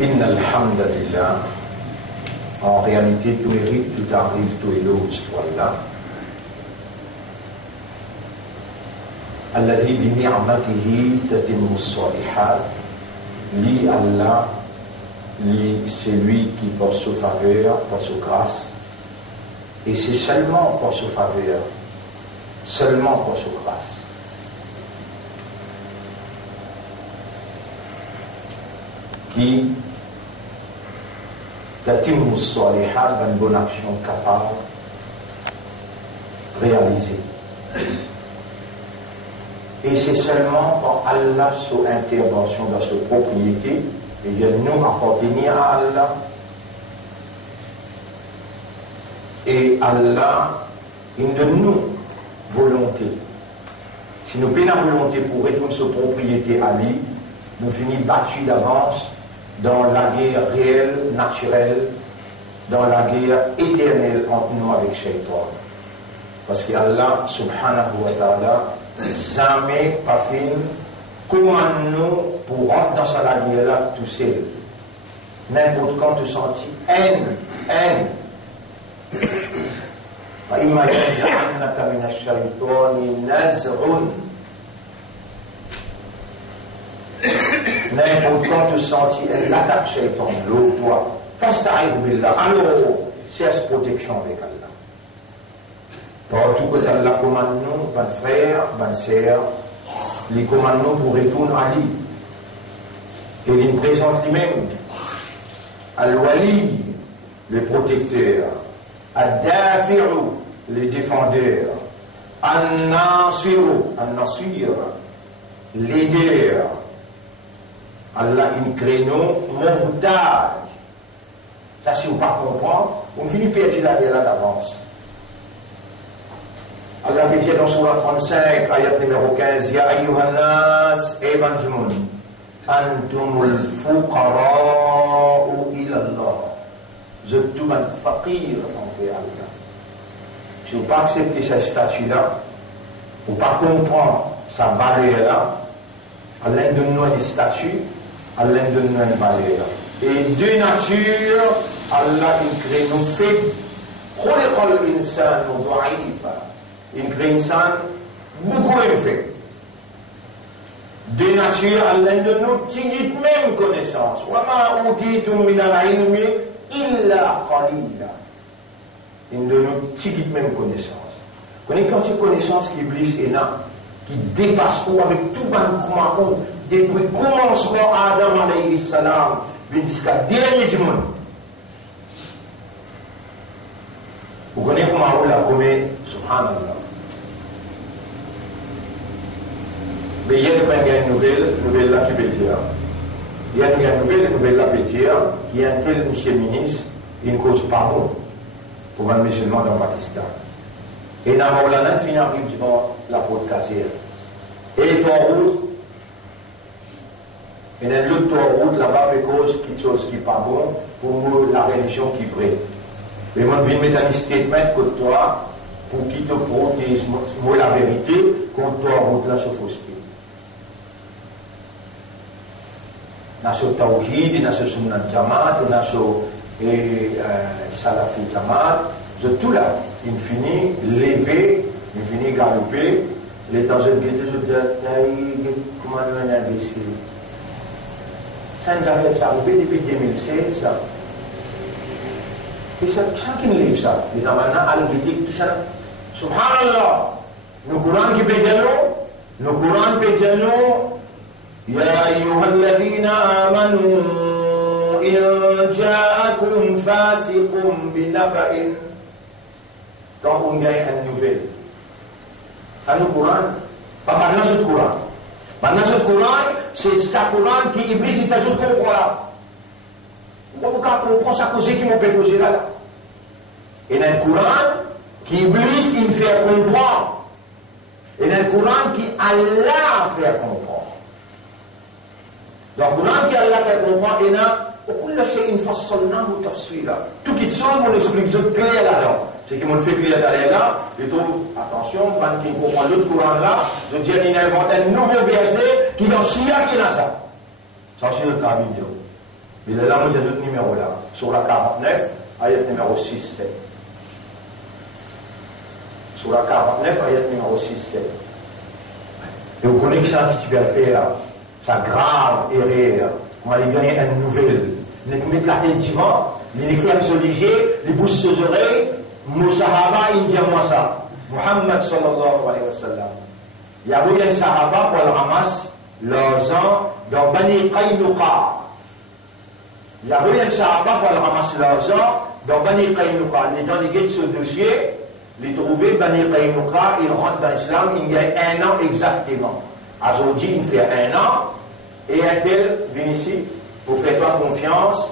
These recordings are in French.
Inna alhamdulillah. En réalité, tout mérite, tout arrive, tout éloge pour Allah. Alladhi bi ni'matihi tatimmu s-salihat. Li Allah, li c'est lui qui porte sa faveur, porte sa grâce. Et c'est seulement pour sa faveur, seulement pour sa grâce. Qui tatimmu s-salihat, une bonne action capable réaliser. Et c'est seulement par Allah sous intervention dans sa propriété, et bien nous appartenir à Allah. Et Allah, il de nous volonté. Si nous prenons la volonté pour retourner sa propriété à lui, nous finissons battus d'avance dans la guerre réelle, naturelle, dans la guerre éternelle entre nous avec Shaitan. Parce qu'Allah, subhanahu wa ta'ala, jamais pas fin, comment nous, pour rentrer dans sa guerre là, tout seul. N'importe quand tu sens haine. فإما ينزغنك من الشيطان نزغ. N'importe quand tu sens l'attaque Shaitan, l'autre toi, fasta'idh billah, alors cherche protection avec Allah. Partout que Allah commande nous, bon frère, bonne sœur, les commande nous pour retourner à lui. Et il présente lui-même Al-Wali, le protecteur, Ad-Dafi'u, le défendeur, An-Nasiru, An-Nasir, l'aider. Allah il crée nous muhtaj. Ça, si vous ne comprenez pas, on finit par dire la guerre d'avance. Allah dit dans Surah 35, ayat numéro 15, Ya ayyuhan nas, evanjmun, antumul fuqara'u ila Allah. Vous êtes tout un faqir envers Allah. Si vous ne pas accepter ce statut-là, ou pas comprendre sa valeur-là, Allah donne nous un statut, Allah donne nous une valeur. Et de nature, Allah il crée nous faibles. خلق الإنسان ضعيفا. Il crée une insan beaucoup faible. De nature, Allah donne nous tigit même connaissance. وَمَا أُوتِيتُم مِّنَ الْعِلْمِ إِلَّا قَلِيلًا. Il donne nous tigit même connaissance. Quand tu as connaissance qui blisse et là, qui dépasse ou avec tout le comment depuis le commencement Adam alayhi salam jusqu'à dernier du monde. Vous connaissez comment on l'a commis, subhanallah. Mais il y a une nouvelle là qui peut dire. Il y a une nouvelle là qui peut dire qu'il y a un tel monsieur ministre, il ne cause pas bon pour un musulman dans le Pakistan. Et dans Maulana, il arrive devant la porte casière. Et ton route, il y a l'autre route là-bas, cause quelque chose qui n'est pas bon pour la religion qui est vraie. Mais moi, je vais mettre un statement contre toi pour qu'il te protège moi la vérité contre toi, route là, sur fausseté. Dans ce tawhid, dans ce sunnat jamaat, dans ce salafi jamaat, de tout là, il finit lever, il finit galoper, les temps de guetter, je dis, comment on a imbécile. Ça nous a fait ça depuis 2016, ça. Et ça, qui nous livre ça? Les gens maintenant, al-Ghitik, qui ça? Subhanallah! Nous courants qui pèsent nous, nous courants pèsent nous, يا أيها الذين آمنوا إن جاءكم فاسق بنبأ. Quand on gagne une nouvelle, ça nous courant, pas par notre courant. Par notre courant, c'est sa courant qui Iblis il fait ce qu'on croit. Pourquoi on comprend sa cause qui m'a fait causer là? Et dans le courant, qui Iblis il fait comprendre. Et dans le courant, qui Allah fait comprendre. Donc, le Coran qui Allah fait comprendre, il y a وكل شيء فصلناه تفصيلا. Tout qui sont mon explication claire là-dedans. Ce qui m'ont fait clair là, je trouve, attention, quand qui comprend l'autre Coran là, je dis qu'il invente un nouveau verset qui dans Sia qui a ça. Ça c'est le cas vidéo. Il est là, il y a d'autres numéros là. Sur la 49, ayat numéro 6-7. Sur la 49, ayat numéro 6-7. Et vous connaissez que ça qui va faire, ça grave erreur. On va aller gagner une nouvelle. Les mettre la tête divan, les éclairs obligés, les bouches aux oreilles, Moussahaba, il dit moi ça. Muhammad sallallahu alayhi wa sallam. Il y a eu un sahaba pour le ramasse l'argent dans Bani Qaynuqa. Il y a eu un sahaba pour le ramasse l'argent dans Bani Qaynuqa. Les gens qui guettent ce dossier, les trouver Bani Qaynuqa, ils rentrent dans l'islam, il y a 1 an exactement. Aujourd'hui, il fait 1 an, et un tel vient ici, vous faites-toi confiance,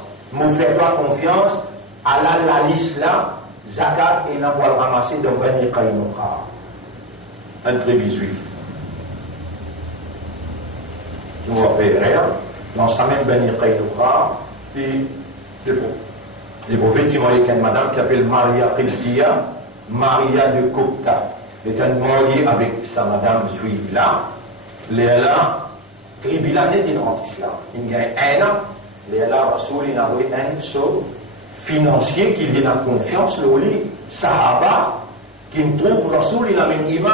Allah la liste là, Zakat, et n'a pas le ramasser dans Bani Qaynuqa. Un tribu juif. Nous va faire rien, dans sa même Bani Qaynuqa, et les prophètes, ils m'ont dit qu'une madame qui s'appelle Maria Qibtiya, Maria de Kopta, est un marié avec sa madame juive là, Léla, tribu là n'est dans l'islam. Il y a 1 an, Léla Rasoul, il a eu un saut financier qui lui a confiance, le lit, Sahaba, qui me trouve Rasoul, il a même iman,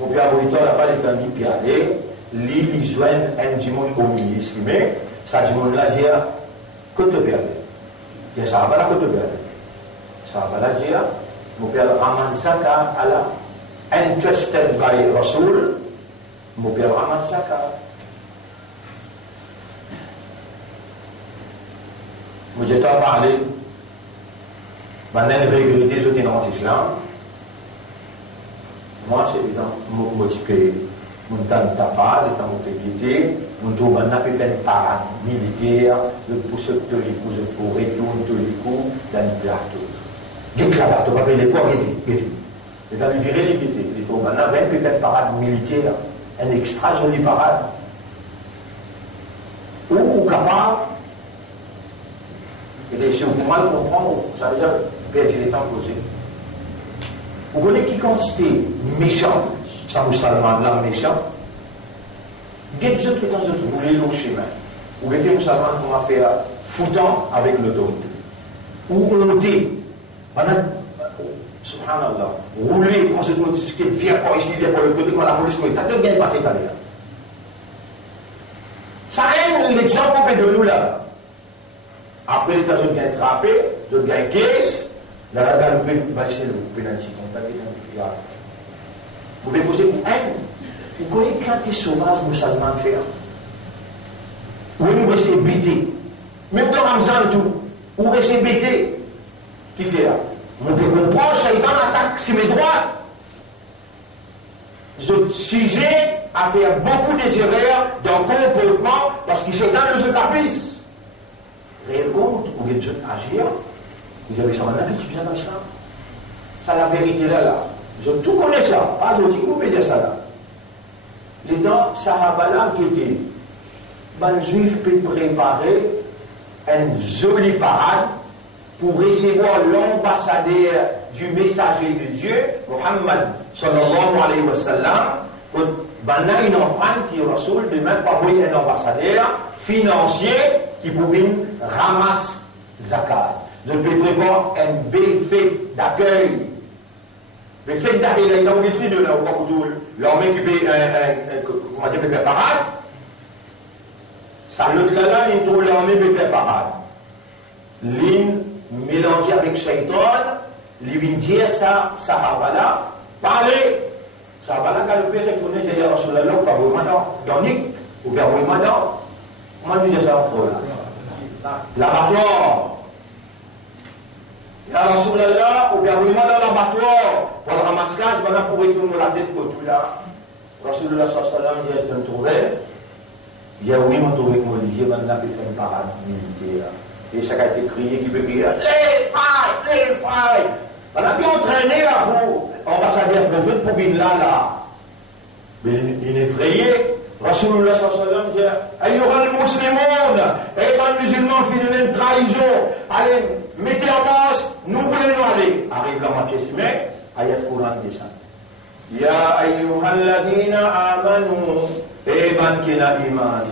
au bien là-bas, il a mis pialé, l'île, il joigne un dimon au milieu estimé, ça dimon là, j'ai que te perdre. Il y a Sahaba là, que te perdre. Sahaba là, j'ai mon père ramasse zakat à la interested by Rasoul, mon père ramasse zakat. Vous êtes à parler, maintenant, une régularité de l'islam. Moi, c'est évident, m'occuper, mon temps de tapage, mon temps de guidée, mon tour maintenant peut faire une parade militaire, de pousser tous les coups, de pour retourner tous les coups dans le plateau. Guide là-bas, tu vas payer les poids, guide. Et dans les virées, les guider. Les tours maintenant, même peut faire une parade militaire, une extra jolie parade. Ou capable, et si vous mal comprendre, ça veut dire perdu les temps posés. Vous connaissez qui quantité méchant, ça vous salman là méchant, guette ce truc dans ce truc, vous voulez le chemin. Vous guettez vous salman qu'on va faire foutant avec l'autorité. Ou monter, subhanallah, rouler dans cette motivation, vient quoi ici, vient pour le côté, quand la police, t'as tout gagné par tes carrières. Ça aide l'exemple de nous là. Après l'état de gain trappé, de gain caisse, la radar peut baisser le pénalty contact. Vous pouvez poser une haine. Vous connaissez quand les sauvages musulmans faire. Où nous restons bêtés. Même dans Ramzan tout, où restons bêtés. Qui fait là? On peut comprendre, Shaïdan attaque si mes droits. Ce sujet a fait beaucoup d'erreurs dans le comportement parce que Shaïdan ne se tapisse. Réel compte, vous avez besoin d'agir, vous avez besoin d'un petit bien dans ça. Ça, la vérité là. Je tout connais ça, pas je dis qu'on peut dire ça là. Les dents, Sahabala qui était, les juifs peuvent préparer une jolie parade pour recevoir l'ambassadeur du messager de Dieu, Muhammad sallallahu alayhi wa sallam, pour une empreinte qui est Rasoul de même pas envoyer un ambassadeur financier qui pouvait ramasser zakat. Je peux prévoir une belle fête d'accueil. Les fêtes d'accueil, il y a une vitrine de là où l'armée qui peut, comment dire, faire parade. Ça, l'autre là, il trouve l'armée peut faire parade. L'île mélangée avec Shaitan, il vient dire ça, Sahabala, parler. Sahabala, quand le père reconnaît, il y a Rasulallah, pas vraiment dans Nick, ou bien vraiment dans. Comment nous disons ça encore là? L'abattoir. Ya Rasulallah, ou bien vraiment dans l'abattoir, pour le ramassage, maintenant pour retourner la tête pour tout là. Rasulullah sallallahu alayhi wa sallam, il y a un trouvé. Il y a oui, mon trouvé que moi, il y a maintenant qui fait une parade militaire. Et ça a été crié, qui peut crier, les frères! Voilà, puis entraîné là pour ambassadeur prophète pour venir là. Mais il est effrayé. Rasulullah sallallahu alayhi wa sallam dit, ayyuhal muslimoun, les musulmans finissent une trahison. Allez, mettez en masse, nous voulons aller. Arrive la moitié si mais, ayat Coran descend. Ya ayyuhal ladina amanu, ban kina iman.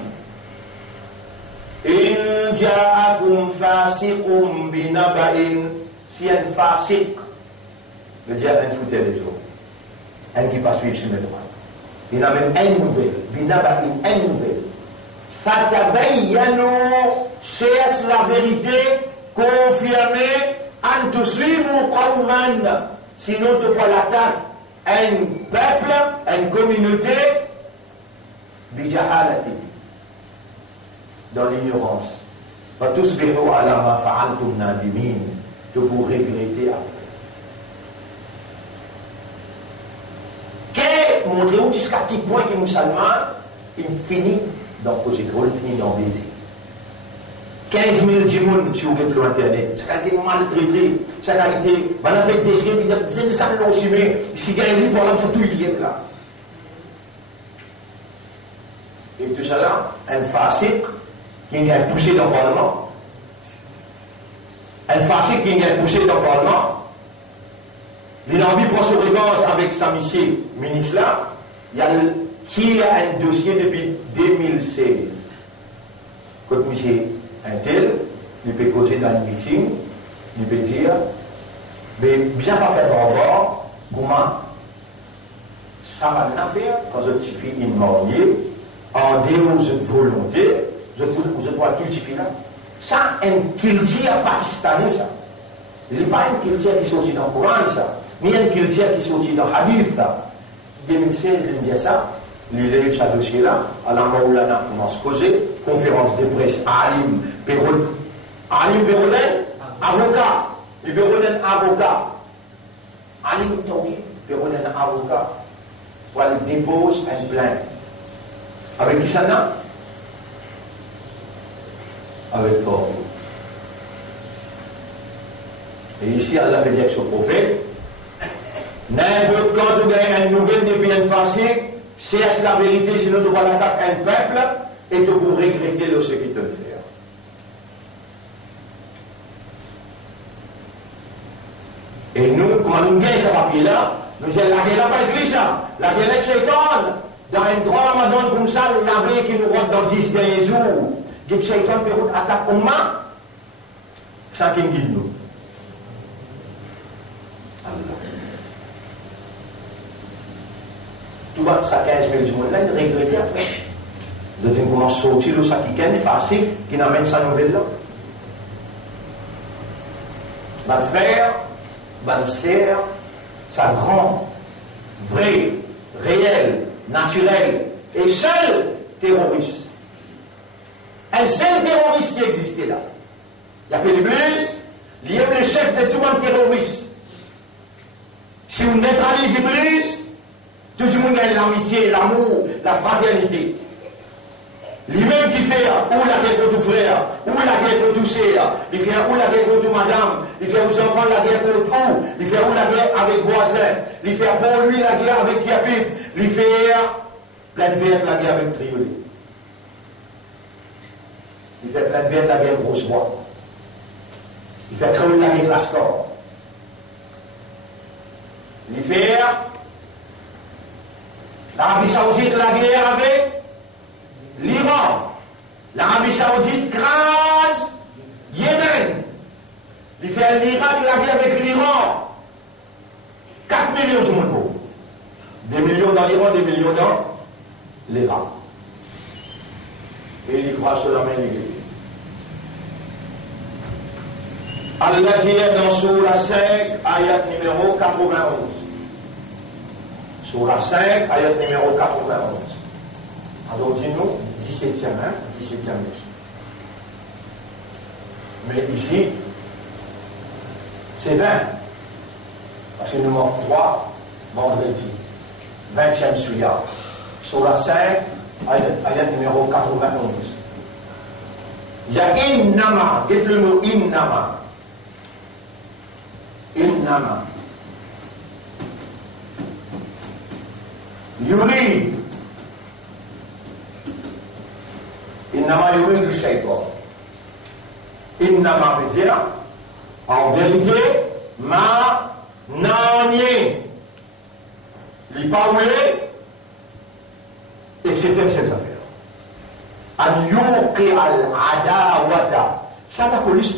In ja'akum fasiqum binaba'in, si un fasiq, veut dire un fouteur des autres, un qui pas suivre sur mes droits. Il a même une nouvelle, binaba'in, une nouvelle. Fatabayyanu, cherche la vérité, confirmez, an tuslimu qawman, sinon tu vois l'attaque, un peuple, une communauté, bijahalati, dans l'ignorance. Va tous bihu ala ma fa'altum nadimin, de vous regretter après. Qu'est montrer où jusqu'à quel point que musulman, il finit dans le projet gros, il finit dans le désir. 15 000 djimoun si vous regardez sur Internet, ça a été maltraité, ça a été, on a fait des escapes, il y a des gens qui ont assumé, si il y a un problème, c'est tout il y a là. Et tout ça là, un fasiq qui vient pousser dans le Parlement, un fasiq qui vient pousser dans le Parlement, il a envie de prendre ses fréquences avec sa mission ministre là, il y a un dossier depuis 2016. Quand monsieur un tel, il peut causer dans une meeting, il peut dire, mais bien pas faire voir comment ça va l'affaire quand je suis une mariée, en dehors de volonté, je dois tout faire là. Ça, un culture pakistanais, ça. Ce n'est pas une culture qui sortit dans le Coran, ça. Ni une culture qui sortit dans le Hadith, là. 2016, il dit ça. Il a eu ce dossier-là, à la Maoulana, on commence à causer, conférence de presse, Alim Pérolen, avocat, et Pérolen, avocat, Alim Pérolen, avocat, pour aller déposer un plainte. Avec qui ça n'a? Avec Paul. Et ici, Allah veut dire que ce prophète, n'importe quand tu gagnes une nouvelle depuis une facile, cherche la vérité, sinon tu vas l'attaquer un peuple et tu vas regretter ce qu'il te fait. Et nous, comme nous gagnons ce papier-là, nous disons la guerre pas écrit ça, la guerre est Shaitan. Dans un grand ramadan comme ça, la veille qui nous rentre dans 10 derniers jours, dit Shaitan peut attaquer Oumma, chacun guide nous. Tu vois, ça 15 000 du monde, là, il regrette après. Vous avez commencé à sortir le sac qui est facile, qui n'amène sa nouvelle là. Ma frère, ma sœur, sa grande, vraie, réelle, naturelle et seul terroriste. Un seul terroriste qui existait là. Il y a que l'Iblis, il y a le chef de tout le terroriste. Si on neutralise l'Iblis, tout le monde gagne l'amitié, l'amour, la fraternité. Lui-même qui fait ou la guerre contre tout frère, ou la guerre contre tout sœur, il fait ou la guerre contre madame, il fait aux enfants la guerre contre tout, il fait ou la guerre avec voisin, il fait pour lui la guerre avec qui habite, il fait plein de verre la guerre avec Triolet. Il fait plein de verre la guerre grosse bois. Il fait créer la guerre Lascor. Il fait l'Arabie Saoudite la guerre avec l'Iran. L'Arabie Saoudite crase Yémen. Il fait l'Irak la guerre avec l'Iran. 4 millions de monde. 2 millions dans l'Iran, 2 millions dans l'Irak. Et il croit sur la main de Allah dit dans Surah 5, ayat numéro 91. Surah 5, ayat numéro 91. Alors dis-nous, 17e, hein, 17e. Mais ici, c'est 20. Parce que nous manque 3 vendredi. 20e Surah. Surah 5, ayat numéro 91. Il y a innama, dites le mot innama. Innama. Yurid. Innama yurid du shaitan. Innama veut dire, en vérité, ma nanye. Li pas voulu, etc. cette affaire. an yuqi al-adawata. Ça, la police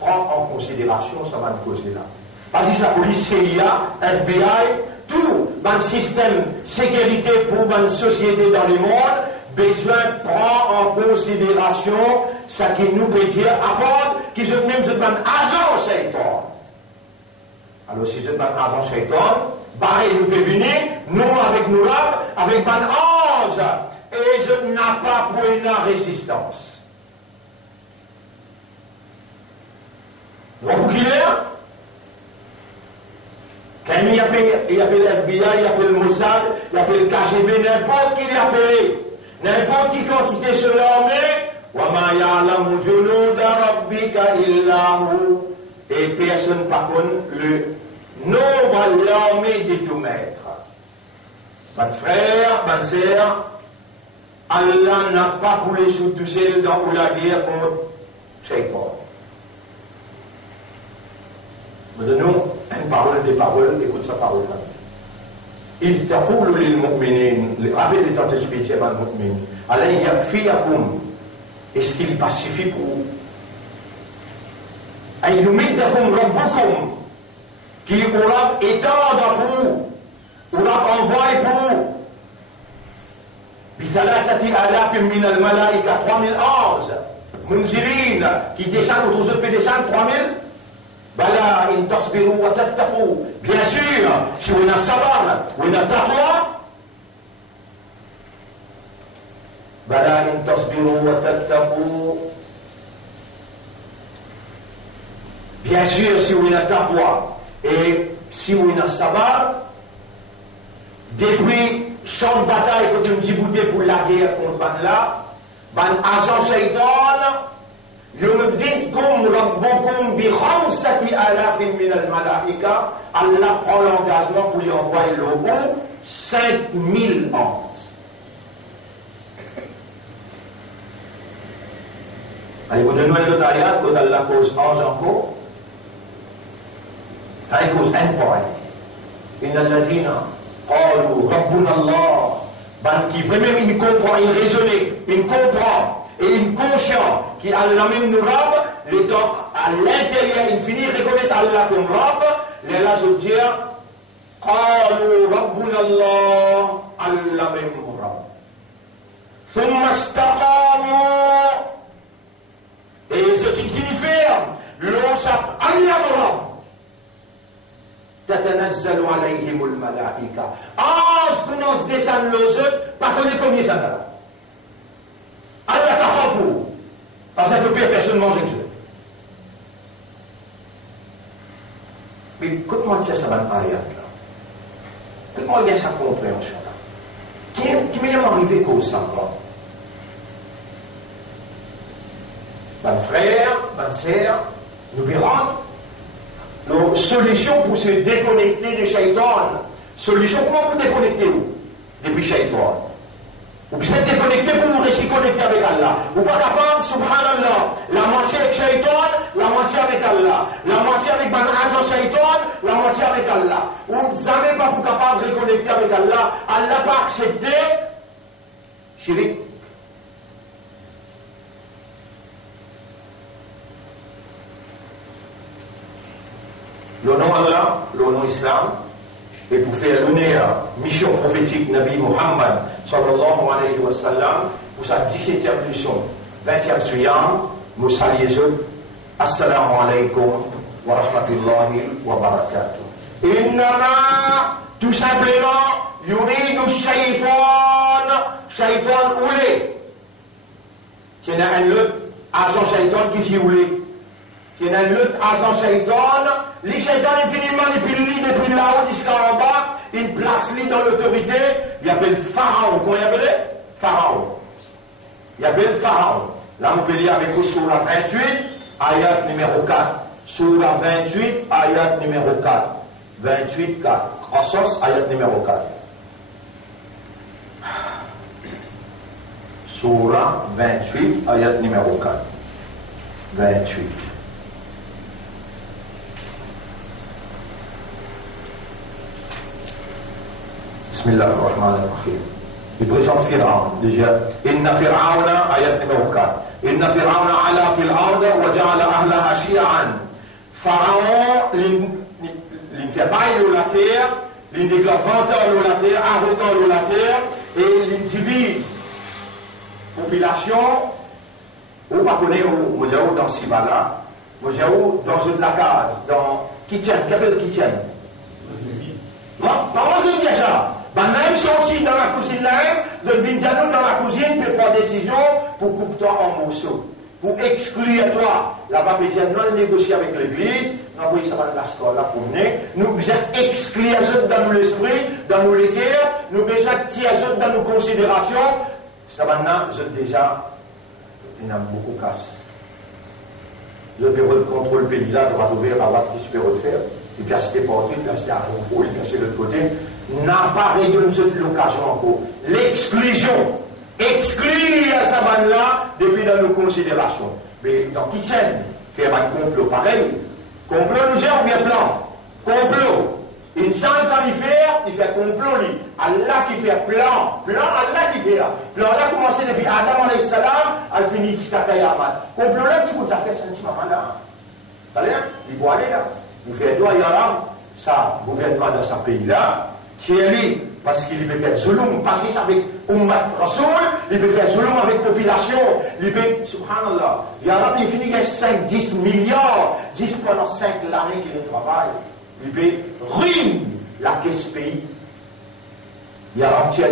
prend en considération, ça va nous causer là. Parce que la police, CIA, FBI, tout dans le système sécurité pour une société dans le monde, besoin de prendre en considération ce qui nous peut dire, à part qu'ils ont même un agent shaitan. Alors, si vous êtes un agent shaitan, barré nous peut venir, nous avec nous là, avec un ange, et je n'ai pas pour une résistance. Donc, qu'il est, quand il appelle l'FBI, il appelle le Mossad, il appelle le KGB, n'importe qui l'appelle, n'importe qui quantité sur l'armée, وَمَا يَعْلَمُ جُنُودَ رَبِّكَ إِلَّا هُ. Et personne par contre le nombre l'armée de tout maître. Mon frère, ma sœur, Allah n'a pas voulu sous tout seul dans la guerre contre Shaitan. Nous donnons une parole, des paroles, écoute sa parole là. Il taqulu lil mu'minin, rappelle les temps spirituels al mu'min, Allah yakfiyakum, est-ce qu'il pacifie pour vous? Ay yumiddakum rabbukum, qui aura étendre pour vous, aura envoyé pour vous, bithalathati alafim min al malaika, 3011, munzirin, qui descendent autour de descendre 3000. Bala in tasbiru wa tattaqu. Bien sûr, si on a sabar, on a taqwa. Bala in tasbiru wa tattaqu. Bien sûr, si on a taqwa et si on a sabar, depuis champ de bataille quand on Djibouti pour la guerre contre Banla, ban agent shaitan, يمددكم ربكم ب5,000 من الملائكة. Allah prend l'engagement pour lui envoyer le haut 5000 anges. Allez, vous donnez le ayat quand Allah cause ange encore. Elle cause un point. إن الذين قالوا ربنا الله. Ben qui vraiment il comprend, il raisonne, il comprend. Et une conscience qui Allah même nous rabe, les dents à l'intérieur, il finit reconnaître Allah comme rabe, les là je dis, قالوا ربنا الله, Allah même nous rabe. ثم استقاموا, et ce qui signifie, l'on s'appelle Allah nous rabe. تتنزل عليهم الملائكة. que nous descendons les autres, par contre combien ça va? Allah t'a fou. Parce que personne ne mange avec eux. Mais comment ça va être ayat là? Comment il y a sa compréhension là? Qui m'est arrivé comme ça là? Mon frère, ma sœur, nous verrons nos solutions pour se déconnecter de Shaitan. Solution, comment vous déconnectez vous depuis Shaitan? Vous êtes déconnecté pour vous rester connecté avec Allah. Vous n'êtes pas capable, subhanallah, la moitié avec Shaitan, la moitié avec Allah. La moitié avec Ban Azan Shaitan, la moitié avec Allah. Vous n'avez pas pour capable de reconnecter avec Allah. Allah n'a pas accepté. Chirik. Le nom Allah, le nom Islam, et pour faire l'honneur, mission prophétique Nabi Muhammad sallallahu alayhi wa sallam, pour sa 17e mission, 20e suyam, nous saluons, assalamu alaykum wa rahmatullahi wa barakatuh. Innama, tout simplement, yuridu shaitan oulé. C'est un autre agent shaitan qui s'y oulé. C'est un autre agent shaitan. Les shaitans, ils finissent manipuler depuis là-haut jusqu'à en bas. Ils placent lui dans l'autorité. Il appelle Pharaon. Comment il appelle? Pharaon. Il appelle Pharaon. Là, on peut lire avec vous sur la 28, ayat numéro 4. Sur la 28, ayat numéro 4. 28, 4. Croissance, ayat numéro 4. Surah 28, ayat numéro 4. 28. بسم الله الرحمن الرحيم Il présente Pharaon. Déjà, Inna Pharaona, ayat numéro 4. Inna Pharaona ala fil arda wa ja'ala ahlaha shi'an. Pharaon, il fait bail la terre, il déclare venteur la terre, arrogant la terre, et il divise population. Ou pas connaître, moi j'ai dans Sibala, moi j'ai dans une la case, dans Kitchen, qu'appelle Kitchen? Non, pas moi qui dis ça. Ben même si on dans la cuisine là, de Vindiano dans la cuisine, peut prendre décision pour couper toi en morceaux, pour exclure toi. Là-bas, nous non négocier avec l'église, nous envoyer ça dans la scola pour mener, nous besoin exclure dans l'esprit, dans nos guerres, nous besoin tirer dans nos considérations. Ça maintenant, je déjà, il y a beaucoup de casse. Je peux contrôler le pays là, droit ouvert à voir qui se peut refaire, et puis acheter partout, et puis acheter à Ronco, et puis acheter de l'autre côté. N'a pas réuni l'occasion encore. L'exclusion. Exclure sa bande-là depuis dans nos considérations. Mais dans Kitchen, faire un complot pareil. Complot nous gère ou bien plan? Complot. Une sainte quand il fait complot. Allah qui fait plan. Plan, Allah qui fait là. Plan là commence depuis Adam alayhi salam, elle finit ici Kakayamat. Complot là, tu peux faire sentiment là. Ça a l'air, il faut aller là. Nous faisons droit, il y a ça, gouvernement dans ce pays-là. Thierry, parce qu'il peut faire zulum, passer avec Ummat Rasoul, il peut faire zulum avec la population, il peut, subhanallah, il y a il finit 5-10 milliards, 10 pendant 5 l'année qu'il travaille, il peut ruiner la caisse pays. Il y a l'entière.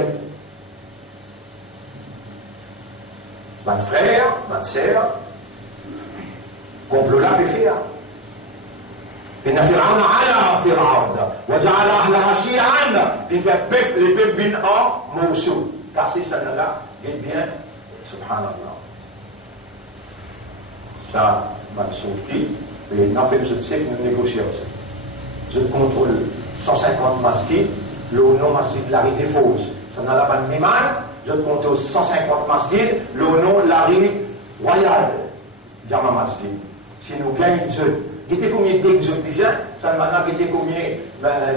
Mon frère, ma soeur, complot là peut faire. إن فرعون علا في الأرض وجعل أهلها شيعا. Il fait peuple, les peuples viennent en Mossoul. Car si ça là, il bien, subhanallah. Ça m'a sorti, et n'appelle je sais une négociation. Je contrôle 150 masjids, le nom masjid la rue des Fausses. Ça n'a pas de Miman, je contrôle 150 masjids, le nom la rue royale. Jama masjid. Si nous gagnons il était combien d'exotisants, ça m'a dit combien,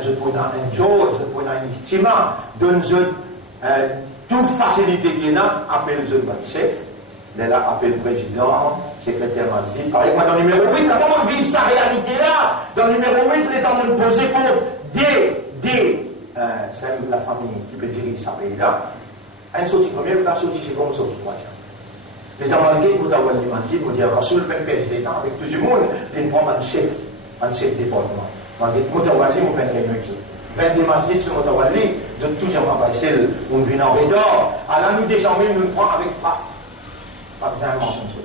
je prends un jour, je prends un estima, donne toute facilité qu'il y a, appelle le chef, là, appelle le président, secrétaire masjid. Par exemple, dans le numéro 8, comment on vit sa réalité là? Dans le numéro 8, il est en train de poser pour c'est la famille qui peut diriger sa pays là. Un sorti premier, la sortie seconde, sortie troisième. Les Damalgués, vous avez dit, vous avez Rasoul, même président, avec tout le monde, ils prennent un chef département. Vous avez dit, vous avez dit, vous faites un réunion. 20 masjids sur Motawali, de tout le monde, on vient en rédor. À la nuit des 100 000, nous le prenons avec passe. Pas besoin de mentionner ça.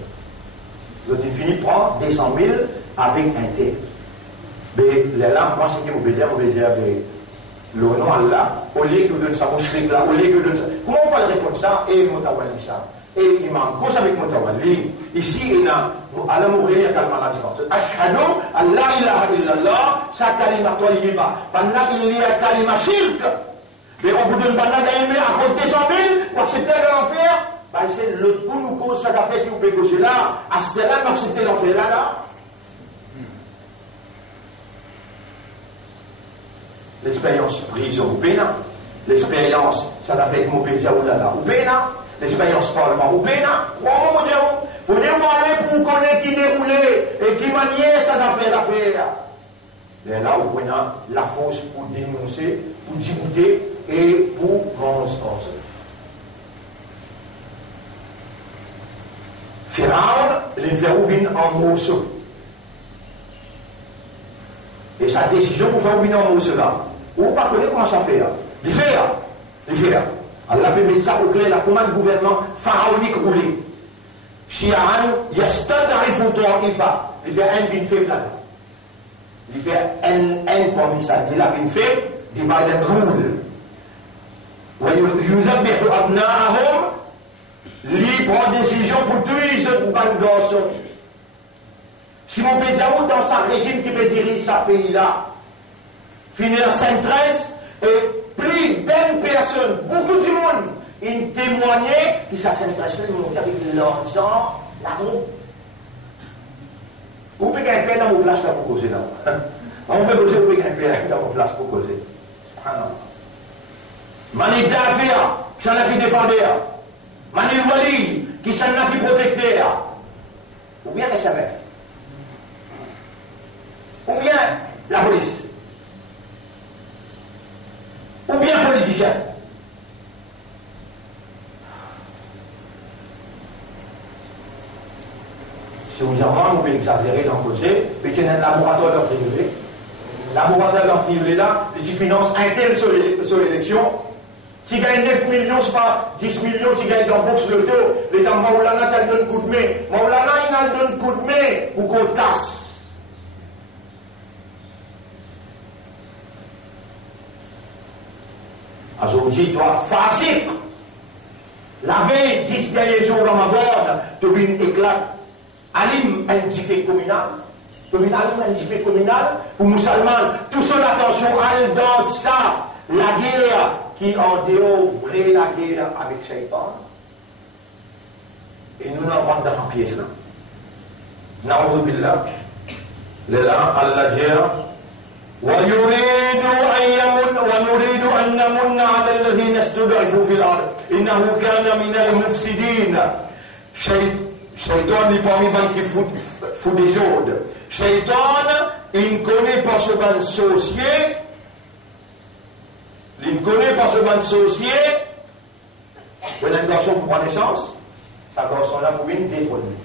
Donc, il finit prendre des 100 000 avec un thé. Mais là, moi, c'est qui vous dire, le nom Allah, au lieu que de ça, au lieu que de ça. Comment on va répondre ça? Et Motawali ça. Et il m'a cause avec Motawalli. Ici, il a à la mourir calme la différence. Ashhadu an la ilaha illallah, sa kalima tayyiba. Pendant qu'il y a kalima shirk. Mais au bout d'une bande d'aimé à côté 100 000, pour accepter l'enfer, bah, c'est le coup nous cause ça qu'a fait qui vous peut causer là. À ce là, mais accepter l'enfer là. L'expérience prison ou pénal. L'expérience, ça l'a fait mon plaisir ou là ou pénal. L'expérience parlement ou pénal, comment vous dire? Vous devez aller pour connaître qui déroulait et qui maniait ça d'affaire. Mais là, vous prenez la force pour dénoncer, pour discuter et pour manger. Pharaon, les verrous viennent en morceaux. Et sa décision pour faire venir en morceaux là. Vous ne pas connaître comment ça fait. Il fait. Allah peut mettre ça au clair, la commande gouvernement pharaonique roulée. Shi'an, yastad'ifu ta'ifa. Il fait un bin faible là. Il fait un parmi ça. Il a bin faible, il va être rule. ويذبح أبناءهم li prend décision pour tuer les autres garçons. Si mon pays dans sa régime qui peut diriger ce pays-là, finir centresse et plus d'une personne, beaucoup de monde, ils témoignaient que ça s'intéresse avec l'argent, l'amour. Vous pouvez gagner dans mon place là pour causer là. On peut causer, vous pouvez gagner dans mon place pour causer. Mani Dafia, s'en a qui défendait, Manil Wali, qui s'en a qui protectait, ou bien SMF, ou bien la police, ou bien politicien. Si vous en vous pouvez exagérer dans le côté, puis il y a un laboratoire leur privé. Laboratoire leur privé là, qui finance un tel sur l'élection. Si tu gagnes 9 millions, c'est pas 10 millions, tu gagnes dans boxe le taux. Les gens, Maulana, tu as donné coup de main. Maulana, il a donné coup de main pour qu'on tasse. Aujourd'hui, toi, facile. La veille, 10 derniers jours dans ma borde, tu as vu une éclat. Alim, un diffé communal. Tu as vu Alim, un diffé communal. Pour musulmans, tout son attention, al dans ça, la guerre qui en déouvrait la guerre avec Shaitan. Et nous n'avons pas dans la pièce là. Na'udhu billah. Là, Allah dit ويريد أن نمن على الذين استضعفوا في الأرض إنه كان من المفسدين. Shaitan n'est pas un qui fout des ordres. Shaitan, il ne connaît pas ce ban sorcier. Il ne connaît pas ce ban sorcier. Quand un garçon prend naissance, ce garçon-là pour une détrôner.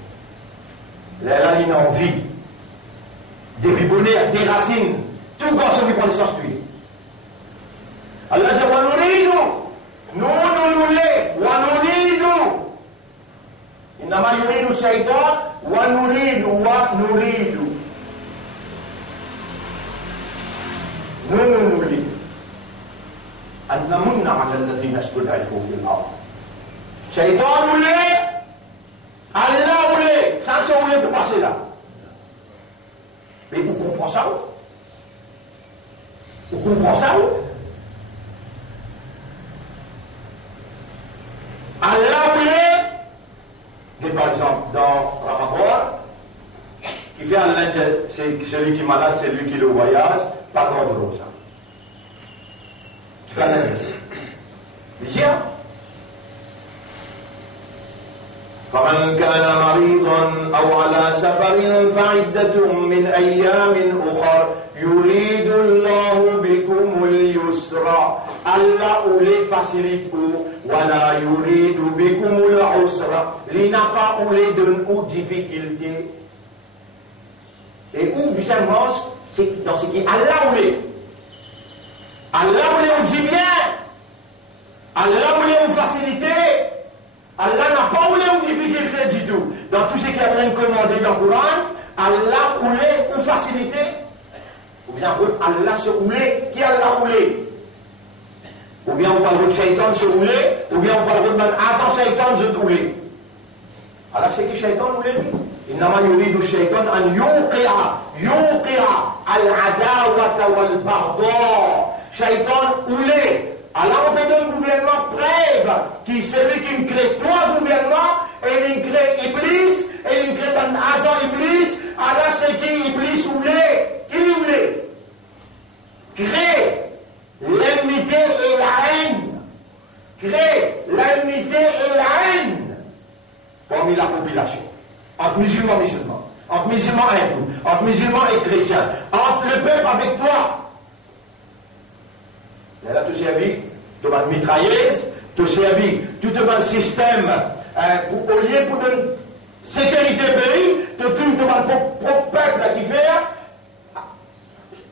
Là, il a envie d'ébibonner des racines. Tout garçon qui prend naissance, tué. Allah dit, wa nuridu, nous voulons, wa nuridu. إنما يريد الشيطان ونريد نريد أن نمن على الذين استضعفوا في الأرض. الشيطان voulait, Allah voulait, ça c'est voulait pour passer là. Mais vous comprenez ça? Vous comprenez ça? Allah voulait. Par exemple, dans Ramadan, qui fait Allah, c'est celui qui est malade, c'est lui qui le voyage, pas grand de ça. Qui fait Allah, ici, فمن كان مريضا أو على سفر فعدة من أيام أخر يريد الله بكم اليسر Allah ou les facilite ou wala yuridu bikumul usra, il n'a pas ou les donne ou difficulté. Et où bizarrement, c'est dans ce qui est Allah ou les. Allah ou les on dit bien. Allah ou les ou facilité. Allah n'a pas ou les ou difficulté du tout. Dans tout ce qui est commandé dans le Coran, Allah ou les ou facilité. Ou bien Allah se ou les, qui Allah ou les. Ou bien on parle de Shaitan se rouler, ou bien on parle de Azan Shaitan se rouler. Alors c'est qui Shaitan roulé lui? إنما يريد الشيطان أن يوقع العداوة والبغضاء. Shaitan roulé. Alors on peut donner un gouvernement brève, qui c'est lui qui crée trois gouvernements, et il crée Iblis, et il crée Azan Iblis. Alors c'est qui Iblis roulé? Qui roulé? Crée l'enmité et la haine. Crée l'enmité et la haine parmi la population. Entre musulmans et musulmans. Entre musulmans et hindous. Entre musulmans et chrétiens. Entre le peuple avec toi. Là, tu servis, tu as une mitrailleuse, tu servis, tu te mets un système au lieu pour une sécurité pays, tu as ton peuple qui fait.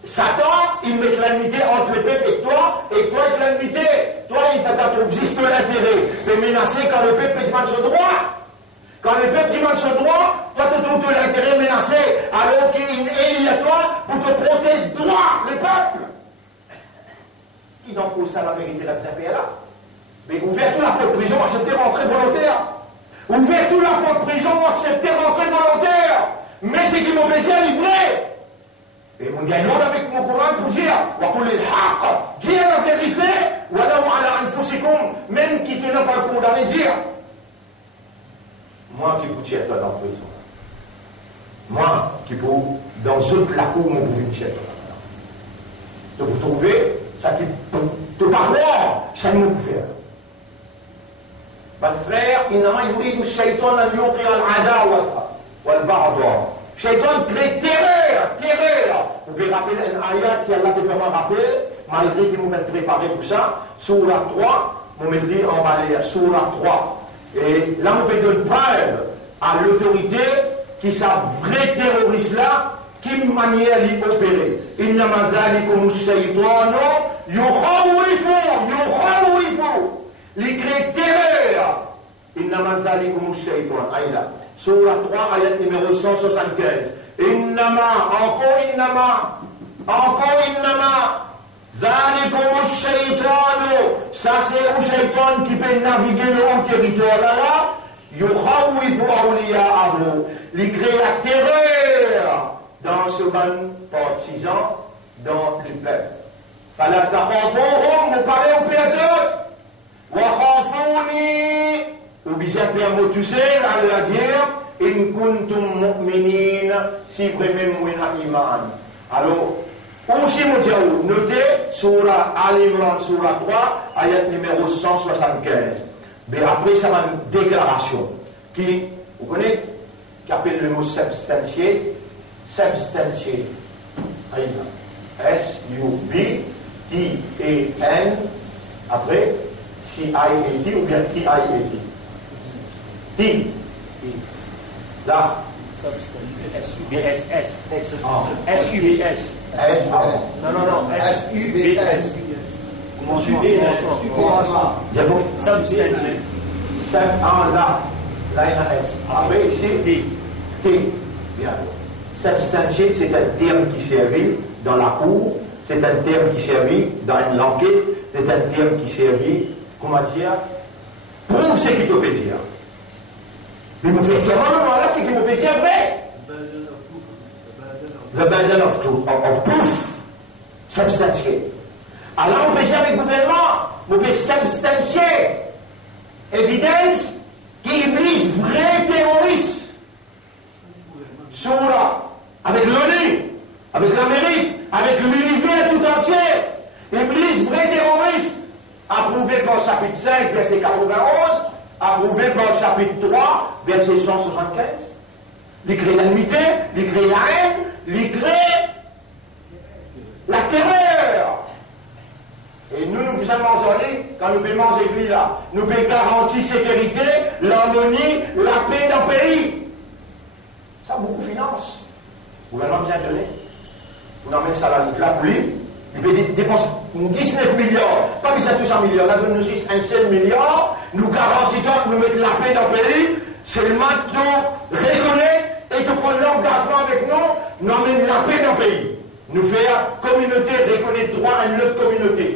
Satan, il met l'enmité entre le peuple et toi avec l'enmité. Toi, il fait trouver juste l'intérêt de menacer quand le peuple demande son droit. Quand le peuple demande son droit, toi, tu trouves l'intérêt menacé, alors qu'il est à toi pour te protéger droit, le peuple. Qui donc pose ça la vérité, la paix là? Mais ouvert toute la porte de prison, accepter rentrer volontaire. Ouvert toute la porte de prison, accepter rentrer volontaire. Mais ce qui m'obéit à livrer. Et mon gagnant avec mon Coran pour dire, dire la vérité, même qui n'a pas condamné, dire. Moi qui vous tiens dans la prison. Moi qui peux, dans toute la cour, mon pouvez me tirer. De vous trouver, ça qui peut pas croire, ça ne peut faire. Mon frère, إنما يريد الشيطان أن يوقع العداوة والبغضاء. Shaitan crée terreur. Vous pouvez rappeler un ayat qui Allah te fait rappeler, malgré qu'il nous ait préparé pour ça, Surah 3, vous mettrez en bas les Surah 3. Et là, vous pouvez donner preuve à l'autorité qui sa vraie terroriste là, qui manière d'y opérer. إنما ذلكم الشيطان يخوف li crée terreur. إنما ذلكم الشيطان. Aïla. Surah 3, ayat numéro 175. Encore innama, ذلكم الشيطان. Ça c'est un shaitan qui peut naviguer le territoire là-là. يخوف أولياءه. Il crée la terreur dans ce ban partisan, dans le peuple. فلا تخافوهم, vous parlez aux personnes. وخافوني. Ou bien permet tout seul à la dire in kuntum mu'minin, si vraiment vous avez iman. Alors, aussi nous disons, notez Surah Al-Imran, Surah 3, ayat numéro 175. Mais après, ça va une déclaration qui, vous connaissez, qui appelle le mot substantié. S-U-B-T-E-N, après, C-I-A-T ou bien T-I-A-T. T. Là. S-U-B-S-S. S-U-B-S. Non. S-U-B-S. Commencement. Substantive. Là. Là, il y a S. Après, ici, T. Bien. Substantiel, c'est un terme qui servit dans la cour, c'est un terme qui servit dans l'enquête, c'est un terme qui servit, comment dire, prouve ce qu'il te peut dire. Mais vous faites seulement là, c'est qu'il me peut dire vrai. The burden of proof. Substantiel. Alors, on peut dire avec le gouvernement, on peut substantier évidence qui Iblis vrai terroriste. Surah, avec l'ONU, avec l'Amérique, avec l'univers tout entier. Iblis vrai terroriste. Approuvé par le chapitre 5, verset 91. Approuvé par le chapitre 3, verset 175. Il crée l'amitié, il crée la haine, il crée la terreur. Et nous pouvons manger, quand nous pouvons manger lui là, nous pouvons garantir sécurité, l'harmonie, la paix dans le pays. Ça, beaucoup finance. Le gouvernement bien donné. On emmène ça là, la pluie. Il peut dépenser 19 milliards, pas besoin de 200 milliards, là nous juste un seul milliard, nous garantissons de nous mettre la paix dans le pays, seulement nous reconnaître et de prendre l'engagement avec nous, nous emmène la paix dans le pays. Nous faire communauté, reconnaître droit à une autre communauté.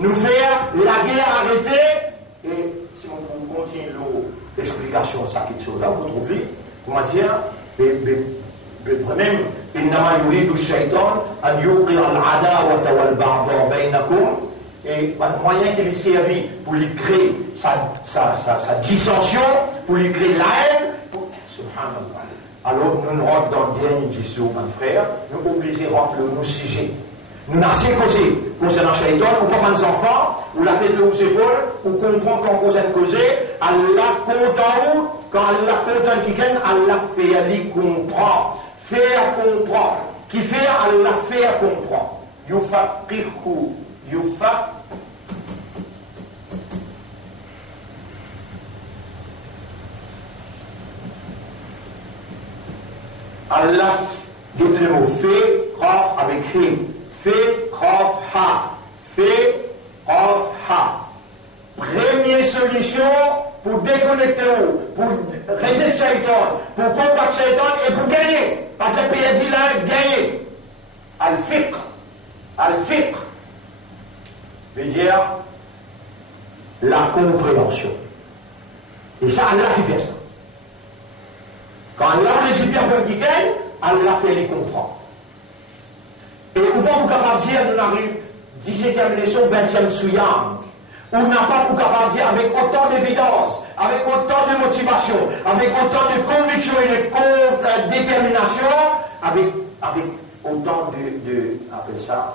Nous faire la guerre arrêter, et si on continue l'explication, ça qui est là, vous trouvez, comment dire, vraiment, إنما يريد الشيطان أن يوقع العداوة والبغضاء بينكم. Et un moyen qu'il servi pour lui créer sa dissension, pour lui créer la haine. Subhanallah. Alors nous rentrons dans le dernier discours, mon frère, nous sommes obligés de rentrer nos sujets. Nous n'avons pas causé concernant Shaitan, ou pas mes enfants, ou la tête de aux épaules, ou comprend quand vous êtes causé, Allah content, quand Allah content qui gagne, Allah fait, elle comprend. Faire comprendre. Qui fait Allah faire comprendre. Yufaqihu. Allah dit le mot fait, qaf avec he. Fait, qaf, ha. Fait, qaf, ha. Première solution pour déconnecter vous, pour rester le shaitan, pour combattre le shaitan et pour gagner. Parce que le pays là, gagner. Al-fiqh veut dire la compréhension. Et ça, Allah qui fait ça. Quand Allah récipient qui gagne, Allah fait les comprendre. Et où pas vous capable de dire, nous arrivons 17e leçon, 20e souyam. On n'a pas pour capable de dire avec autant d'évidence, avec autant de motivation, avec autant de conviction et de détermination, avec autant de appelle ça,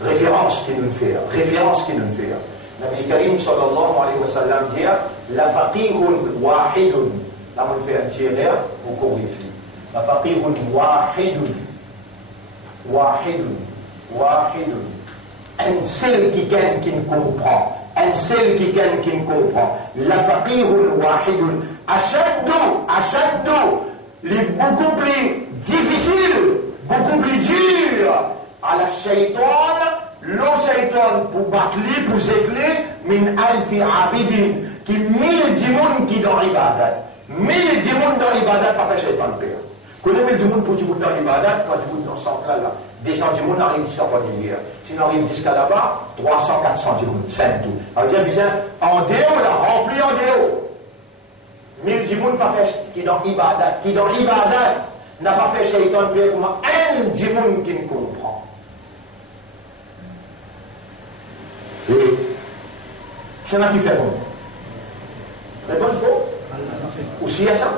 référence qui nous fait. Nabi Karim sallallahu alayhi wa sallam dit la faqihun wahidun. Là on fait un tiret, vous corrigez. La faqihun wahidun. Un seul qui gagne qui ne comprend. Un seul qui gagne qui ne comprend. La faqihun wahidun. Ashaddu. Les beaucoup plus difficiles, beaucoup plus durs à la shaitan. Le shaitan pour battre, pour zégler, min alfi abidin, qui 1000 dimoun qui dans l'ibadat. 1000 dimoun dans l'ibadat, pas fait shaitan père. Connais 1000 dimoun pour dimoun dans l'ibadat, toi tu dans le centre là, 200 dimoun arrive jusqu'à Pont-Nier. Si on arrive jusqu'à là-bas, 300, 400 dimoun, c'est tout. Alors dire bien, en déo là, rempli en déo. 1000 dimoun pas fait qui dans l'ibadat, n'a pas fait shaitan père comme un dimoun qui ne comprend. Et c'est là qui fait bon. Mais bon, il faut aussi à ça.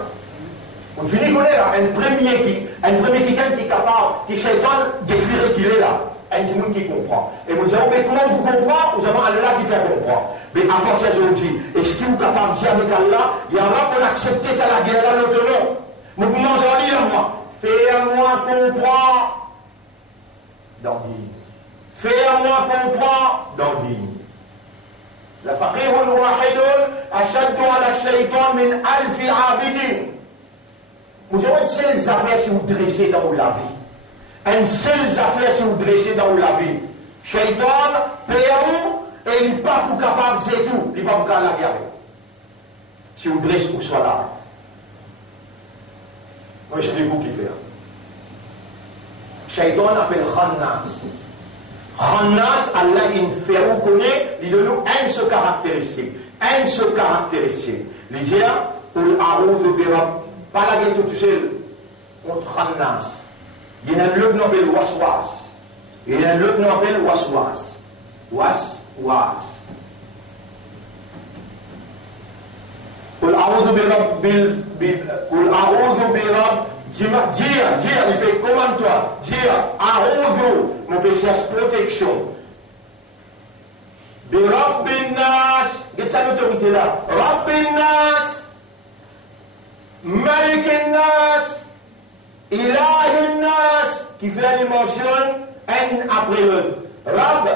On finit qu'on est là, un premier qui est capable, qui s'étonne d'écrire qu'il est là. Un monde qui comprend. Et vous dites, mais comment vous comprenez? Vous avez Allah qui fait comprendre. Mais à partir d'aujourd'hui, est-ce que vous êtes capable de dire avec Allah, il y a un qu'on accepte ça la guerre là, l'autonom. Vous commencez à dire, moi, fais-moi comprendre dans l'île. Fais-moi comprendre dans l'île. La faqihun wahidun ashaddu ala shaytan min alfi abidin. Vous avez une seule affaire si vous dressez dans la vie. Une seule affaire si vous dressez dans la vie. Shaitan, péou, et il n'est pas pour capable de faire tout. Il n'est pas pour capable de la garder. Si vous dressez pour soit là. Moi, je dis vous qui faire. Shaitan appelle Khannas. Khannas, Allah, il fait reconnaître, il donne un seul caractéristique. Il dit, pas la guerre tout seul, contre Khannas. Il y a un autre nom appelé Waswas. Waswas. قل أعوذ برب Dire, il peut comment toi? Dire, A'udhu, mon péché protection. De Rabbin Nas, qu'est-ce que l'autorité là? Rabbin Nas, Malikin Nas, Ilahin Nas, qui fait la dimension un après l'autre. Rab,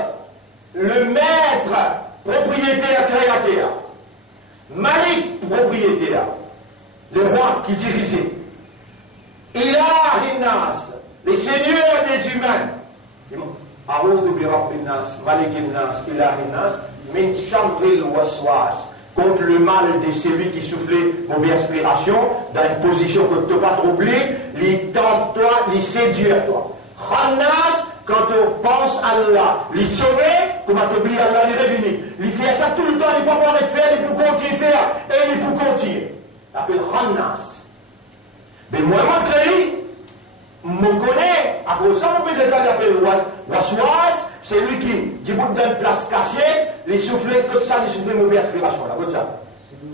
le maître, propriétaire, créateur. Malik, propriétaire. Le roi qui dirigeait. Ilahin Nas, les seigneurs des humains. A'udhu bi Rabbin Nas, Malikin Nas, Ilahin Nas, min sharril waswas. Contre le mal de celui qui soufflait mauvaise inspiration, dans une position que tu ne peux pas troubler, il tente toi, il séduire toi. Khannas, quand on pense à Allah, il sauver, comme tu oublies Allah, il revenir. Il fait ça tout le temps, il ne peut pas arrêter de faire, il peut continuer de faire, et il peut continuer. Il appelle Khannas. Mais moi, je connais, à cause de ça, on peut l'appeler Waswas, c'est lui qui, du bout d'une place cassée, les soufflets, que ça, les soufflets mauvaise aspiration, là, comme ça.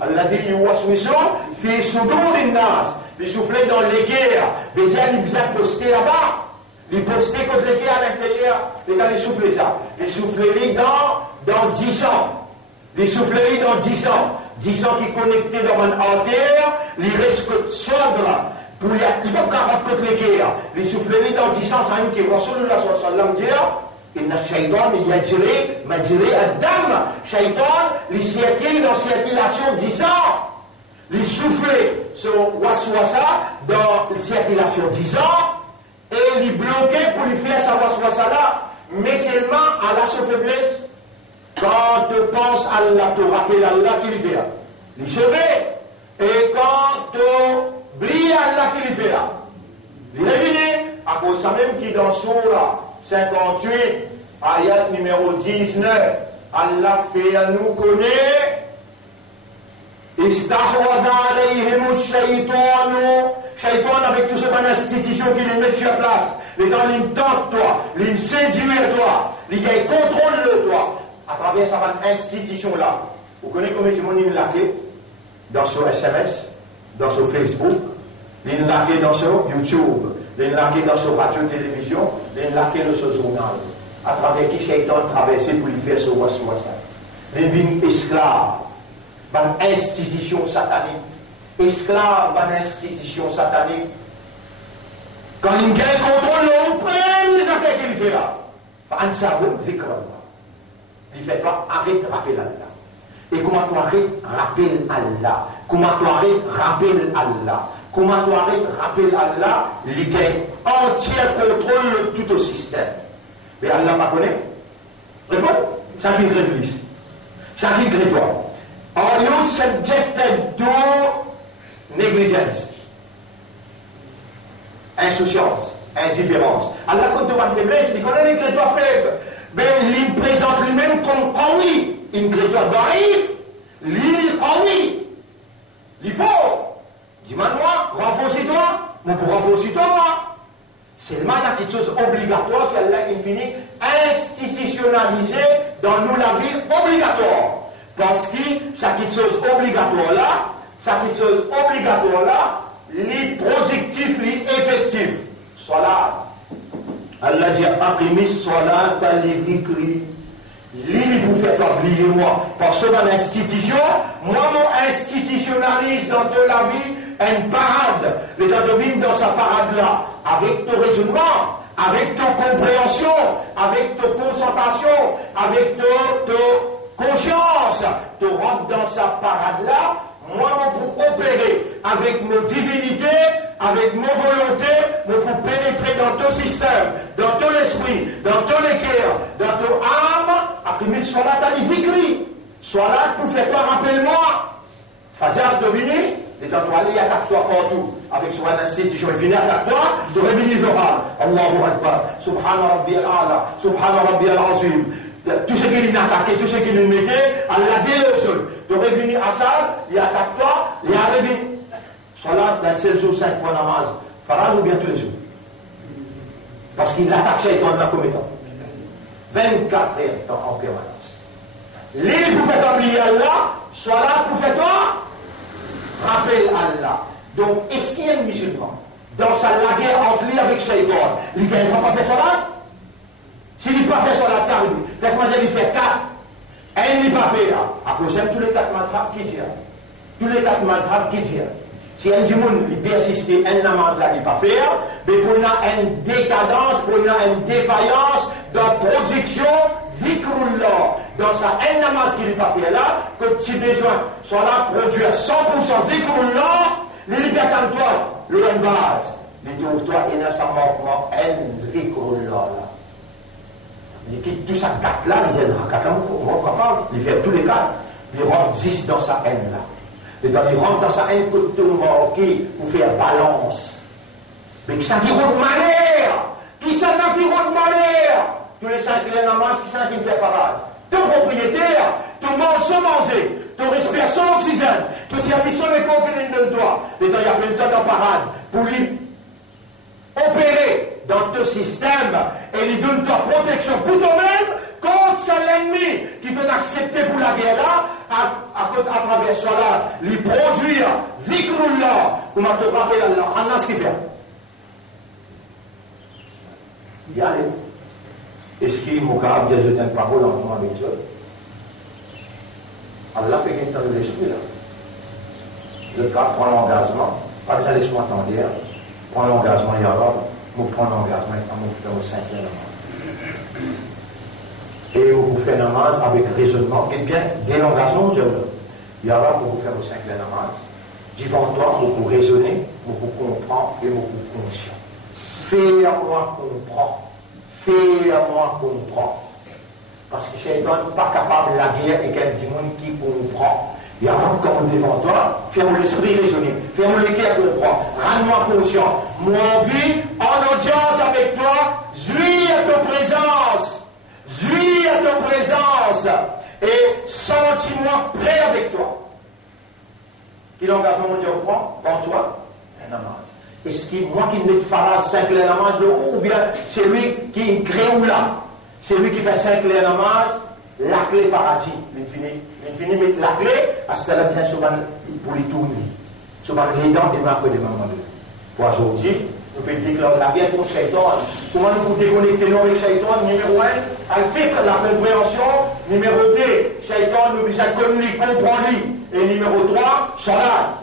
Allah dit, Waswiso, fi sudurin nas, les soufflets dans les guerres, les gens, ils ont posté là-bas, les postés contre les guerres à l'intérieur, et dans les soufflets ça. Les souffleries dans 10 ans. Les souffleries dans 10 ans. 10 ans qui connectés dans un terre, les risques sobre. Il ne peut pas contre les guerres. Les souffleries dans 10 ans, c'est un qui est Rasulullah sallallahu alayhi wa sallam. إن الشيطان يجري مجري الدم. Shaitan, les circules dans circulation 10 ans. Les soufflets sur waswasa dans la circulation 10 ans. Et les bloquer pour les faire sa waswasa là. Mais seulement à la faiblesse. Quand tu penses à Allah, tu rappelles Allah qui le fait. Les cheveux. Et quand tu oublies Allah qui le fait. Les réveillés, à cause de ça même qui dans Surah 58, ayat numéro 19, Allah fait à nous connaître. Istahwada alayhim shaytanu. Shaytan avec tout ce ban institution qui les met sur place. Les gens les tentent toi, les séduisent toi, les gars contrôlent le toi. À travers cette institution là. Vous connaissez combien de monde il laqué dans son SMS, dans son Facebook, il laqué dans son YouTube. Les laqués dans ce radio-télévision, les laqués dans ce journal. à travers qui Shaitan traversé pour lui faire ce waswasa. Les vignes esclaves, dans institution satanique, esclaves dans institution satanique. Quand il gagne contrôle, le premier affaire qu'il fait là, il fait pas arrête rappel Allah. Et comment tu arrêtes rappel Allah? Comment tu arrêtes rappel Allah? Comment tu arrêtes rappel Allah? Il gagne entier contrôle de tout le système. Mais Allah ne connaît pas. Réponds. Chacun glisse. Chacun toi. Are you subjected to negligence? Insouciance, indifférence. Allah compte de ma faiblesse, il connaît les créatures faibles. Mais il présente lui-même comme oui, une créature d'arrive, oui, il faut. Dis-moi, renforce-toi, mais pour renforcer-toi, moi. C'est le mal à quelque chose obligatoire qu'Allah infini institutionnalisé dans nous la vie obligatoire. Parce que c'est quelque chose obligatoire là, les productifs, les effectifs. Soit là. Allah dit Aqimis salat li dhikri. L'île vous fait oublier moi. Parce que dans l'institution, moi, mon institutionnalise dans de la vie une parade. Les gens devinent dans sa parade-là, avec ton raisonnement, avec ton compréhension, avec ton concentration, avec ton conscience. Tu rentres dans sa parade-là, moi, pour opérer avec nos divinités, avec nos volontés, pour pénétrer dans ton système, dans ton esprit, dans ton cœur, dans ton âme, après soit là, t'as dit vicri. Sois là pour faire toi, rappelle-moi. Fadjar deviner, et quand tu aller, attaque-toi partout. Avec son institution, il finit, attaque-toi, tu réveilles les orales. Allahu Akbar, Subhana Rabbi al-Ala, Subhana Rabbi al-Azim. Tout ce qu'il a attaqué, tout ce qu'il lui mettait, Allah dit le seul. Tu reviens à ça, il attaque-toi, il a réveillé. Salat, dans le jour 5 fois namaz, farad ou bien tous les jours. Parce qu'il attaque Shaitan dans combien de temps? 24 heures en permanence. L'île pour faire oublier Allah, salat pour faire toi, rappelle Allah. Donc, est-ce qu'il y a un musulman dans sa guerre entre lui avec Shaitan? Il ne va pas faire salat? S'il n'a pas fait salat, fait que moi j'ai fait 4. Elle n'est pas fait là. Après, c'est tous les 4 madhab qui tirent. Tous les 4 madhab qui tirent. Si un djimoun persiste, un namaz là, il n'est pas fait, mais pour une décadence, pour une défaillance dans production, dhikrullah. Dans ça, un namaz qui n'est pas fait là, que tu as besoin, soit là, produire 100% dhikrullah, les libertés de toi, le base. Les trouve-toi, il y a ça manquement, un dhikrullah là. Il quitte tout ça 4 là, il est capable, il fait tous les 4, il rentre 10 dans sa haine là. Et quand il rentre dans sa haine, tout le monde pour faire balance. Mais qui ça qui roule de manière? Qui ça qui roule de manière? Tous les 5 les namaz, qui ça qui me fait parade? Ton propriétaire, ton mange sans manger, ton respire sans oxygène, ton service sans écho qui de toi. Et quand il y a plein de temps en parade, pour lui opérer dans ton système et lui donne ta protection pour toi-même contre l'ennemi qui peut accepter pour la guerre là à travers cela, lui produire dhikrullah, comme on te rappelle Allah, Allah ce qu'il fait. Y aller. Est-ce qu'il m'a capable de jeter une parole en moment avec Dieu? Allah fait qu'il dans l'esprit là. Le cas prend l'engagement, pas besoin laisse-moi t'en dire, prend l'engagement, il y a vous prenez l'engagement et vous faire au 5e namaz. Et vous faites namaz avec raisonnement. Et bien, dès l'engagement, il y aura pour vous faire au 5e namaz. Devant toi, vous raisonner, vous comprendre et vous conscient. Fais-moi comprendre. Fais-moi comprendre. Parce que Shaitan n'est pas capable de la guerre et qu'il y a du monde qui comprend. Il y a encore devant toi, fais-moi l'esprit raisonner, fais-moi le cœur comprendre, rends-moi conscient. Moi, vie en audience avec toi, jouis à ta présence, et sentis-moi prêt avec toi. Quel engagement mon Dieu prend pour toi? Un namaz. Est-ce que moi qui mets Farad 5 les namaz le haut, ou bien c'est lui qui crée ou là? C'est lui qui fait 5 les namaz, la clé paradis, l'infini met la clé, à ce là bien souvent pour les tourner. Souvent les dents des marques de maman. Pour aujourd'hui, Nous pouvons dire que la guerre contre le shaitan. Comment nous pouvons déconnecter nous avec le shaitan? Numéro 1, al-fiqh, la compréhension. Numéro 2, shaitan nous besoin de communiquer, comprendre. Et numéro 3, salat.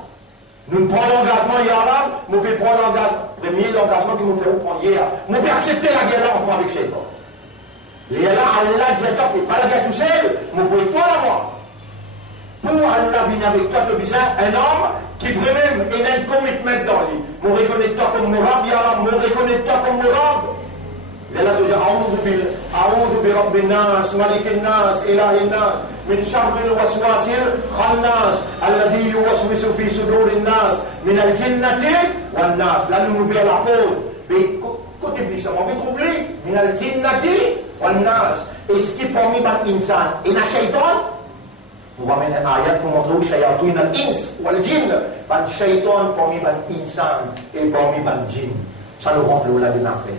Nous prenons l'engagement hier là, nous pouvons prendre l'engagement. Premier, l'engagement que nous faisons prendre hier. Nous pouvons accepter la guerre là encore avec shaitan. Et là, Allah dit, pas la guerre tout seul, nous pouvons pas la voir. Pour Allah venir avec toi, tu as besoin un homme qui vraiment il a un commitment dans lui. Nous reconnaît toi comme Mourab, Yara, nous reconnaît toi comme Mourab. Et là, tu dis, A'udhu bi Rabbin Nas, Malikin Nas, Ilahin Nas, min sharril waswasil khannas, alladhi yuwaswisu fi sudurin nas, min al-jinnati wan nas. Là, nous ouvrons la porte. Mais, côté plus, ça m'a fait troubler. Min al-jinnati wan nas. Est-ce qu'il est parmi les insan? Et la shaitan? Nous avons un ayat pour montrer que shayatin al-ins ou al-jinn. Le shaitan parmi les insan et parmi les djinn. Ça nous rend le lendemain après.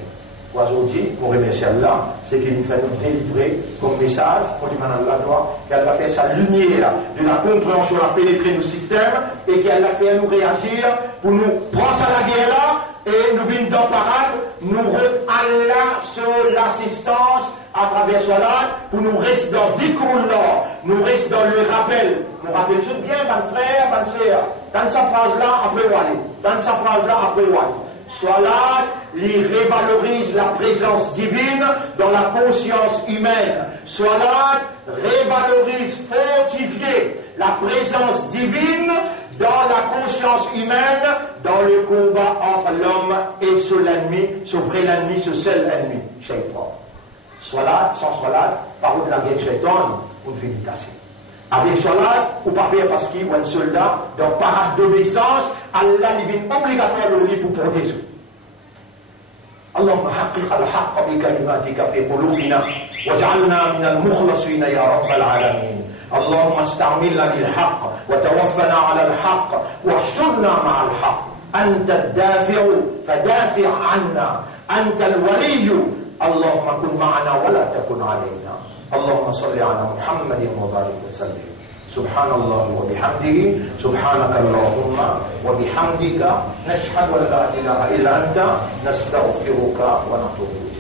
Aujourd'hui, pour remercier Allah, c'est qu'il nous fait nous délivrer comme message, pour lui demander la gloire, qu'elle va faire sa lumière de la compréhension, la pénétrer nos systèmes, et qu'elle va faire nous réagir pour nous prendre à la guerre là, et nous venir dans parade, nous Allah sur l'assistance à travers cela, pour nous rester dans Dhikrullah, nous rester dans le rappel. Nous rappelons tout bien, mon frère, ma sœur, dans sa phrase-là, après Wali, dans sa phrase-là, après Wali. Salat, il révalorise la présence divine dans la conscience humaine. Salat révalorise, fortifie la présence divine dans la conscience humaine, dans le combat entre l'homme et son ennemi, son vrai ennemi, ce seul ennemi, shaitan. Salat, sans salat, par où de la guerre shaitan, on fait du tasser. Avec salat, ou pas faire parce qu'il y a un soldat, dans parade d'obéissance, Allah lui vient obligatoire de lui pour protéger. اللهم حقق الحق بكلماتك في قلوبنا واجعلنا من المخلصين يا رب العالمين. اللهم استعملنا للحق وتوفنا على الحق واحشرنا مع الحق. أنت الدافع فدافع عنا، أنت الولي، اللهم كن معنا ولا تكن علينا. اللهم صل على محمد وبارك وسلم. سبحان الله وبحمده، سبحانك اللهم وبحمدك، نشهد أن لا إله إلا أنت، نستغفرك ونتوب إليك.